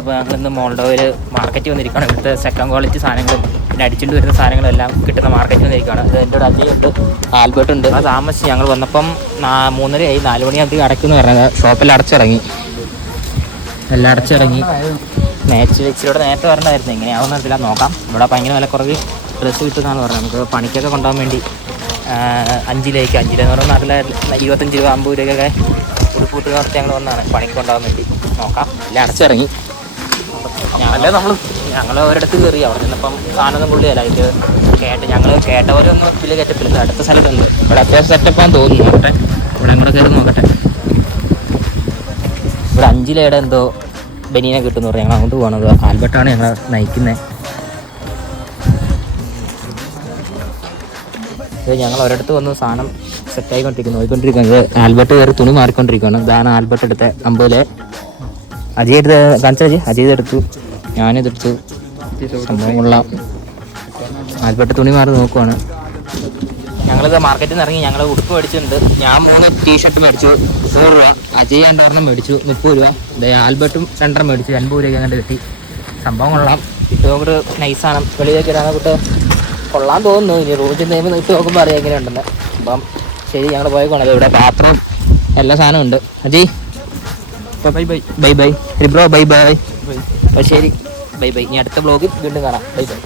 അപ്പോൾ ഞങ്ങളിന്ന് മോൾഡോയിൽ മാർക്കറ്റിൽ വന്നിരിക്കുകയാണ്. ഇവിടുത്തെ സെക്കൻഡ് ക്വാളിറ്റി സാധനങ്ങളും പിന്നെ അടിച്ചുകൊണ്ട് വരുന്ന സാധനങ്ങളും എല്ലാം കിട്ടുന്ന മാർക്കറ്റിൽ വന്നിരിക്കുകയാണ്. അത് എൻ്റെ ഒരു അജയുണ്ട്, ആൽബർട്ട് ഉണ്ട്. അത് താമസിച്ച് ഞങ്ങൾ വന്നപ്പം 3:30 4 മണിയാകുമ്പോൾ അടയ്ക്കുമെന്ന് പറഞ്ഞത്. ഷോപ്പെല്ലാം അടച്ചിറങ്ങി, എല്ലാം അടച്ചിറങ്ങി. ഇച്ചിരിയോടെ നേരത്തെ വരേണ്ടതായിരുന്നു. എങ്ങനെയാവുന്ന അറിയില്ല, നോക്കാം. ഇവിടെ ഭയങ്കര വിലക്കുറവ് ഡ്രസ്സ് കിട്ടുന്നതാണ് പറഞ്ഞത്. നമുക്ക് പണിക്കൊക്കെ കൊണ്ടുപോകാൻ വേണ്ടി 5 എന്ന് പറഞ്ഞാൽ നാട്ടിലെ 25 രൂപ 50 രൂപയൊക്കെ ഉടുപ്പൂട്ട് നിർത്തി ഞങ്ങൾ വന്നതാണ് പണിക്ക് കൊണ്ടുപോകാൻ വേണ്ടി. നോക്കാം. എല്ലാം അടച്ചിറങ്ങി. ഞങ്ങൾ ഒരിടത്ത് കയറി. അവിടെ നിന്നപ്പം സാധനമൊന്നും പുള്ളിയല്ല. ഇത് ഞങ്ങൾ കേട്ട പോലെ ഒന്നും വലിയ കയറ്റപ്പില്ല. അടുത്ത സ്ഥലത്തുണ്ട്. ഇവിടെ അത്യാവശ്യം സെറ്റപ്പാന്ന് തോന്നുന്നു. നോക്കട്ടെ, ഇവിടെ കൂടെ കയറി നോക്കട്ടെ. ഇവിടെ 5 രൂപയുടെ എന്തോ ബനീനെ കിട്ടുമെന്ന് പറയും. ഞങ്ങൾ അങ്ങോട്ട് പോകണത്. ആൽബർട്ടാണ് ഞങ്ങൾ നയിക്കുന്നത്. ഞങ്ങൾ ഒരിടത്ത് വന്ന് സാധനം നോക്കിക്കൊണ്ടിരിക്കുന്നത്. ആൽബർട്ട് കയറി തുണി മാറിക്കൊണ്ടിരിക്കുകയാണ്. ഇതാണ് ആൽബർട്ട് എടുത്ത 50 അജയ് എടുത്ത് കാണിച്ചാൽ അജയ് എടുത്തു, ഞാനിതെടുത്തു. സംഭവം കൊള്ളാം. ആൽബർട്ട് തുണി മാറി നോക്കുവാണ്. ഞങ്ങളിത് മാർക്കറ്റിൽ നിന്ന് ഇറങ്ങി. ഞങ്ങൾ ഉടുപ്പ് മേടിച്ചിട്ടുണ്ട്. ഞാൻ 3 ടീഷർട്ട് മേടിച്ചു 100 രൂപ. അജയ് 2 മേടിച്ചു 30 രൂപ. ആൽബർട്ടും 2 മേടിച്ചു 80 രൂപ അങ്ങനെ കിട്ടി. സംഭവം കൊള്ളാം. ഇട്ട് ഒരു നൈസാണ്. വെളിയിലേക്ക് ഇടാൻ കൂട്ട് കൊള്ളാൻ തോന്നുന്നു. ഇനി റൂമിൽ നെയ്മ് ഇട്ട് നോക്കുമ്പോൾ അറിയാം എങ്ങനെയുണ്ടെന്ന്. അപ്പം ശരി, ഞങ്ങൾ പോയേക്കാണത്. ഇവിടെ പാത്രം എല്ലാ സാധനവും ഉണ്ട്. Ajay bye bye bye bye bro, bye bye. ശരി, ബൈ ബൈ. ഇനി അടുത്ത വ്ലോഗിൽ വീണ്ടും കാണാം. Bye bye.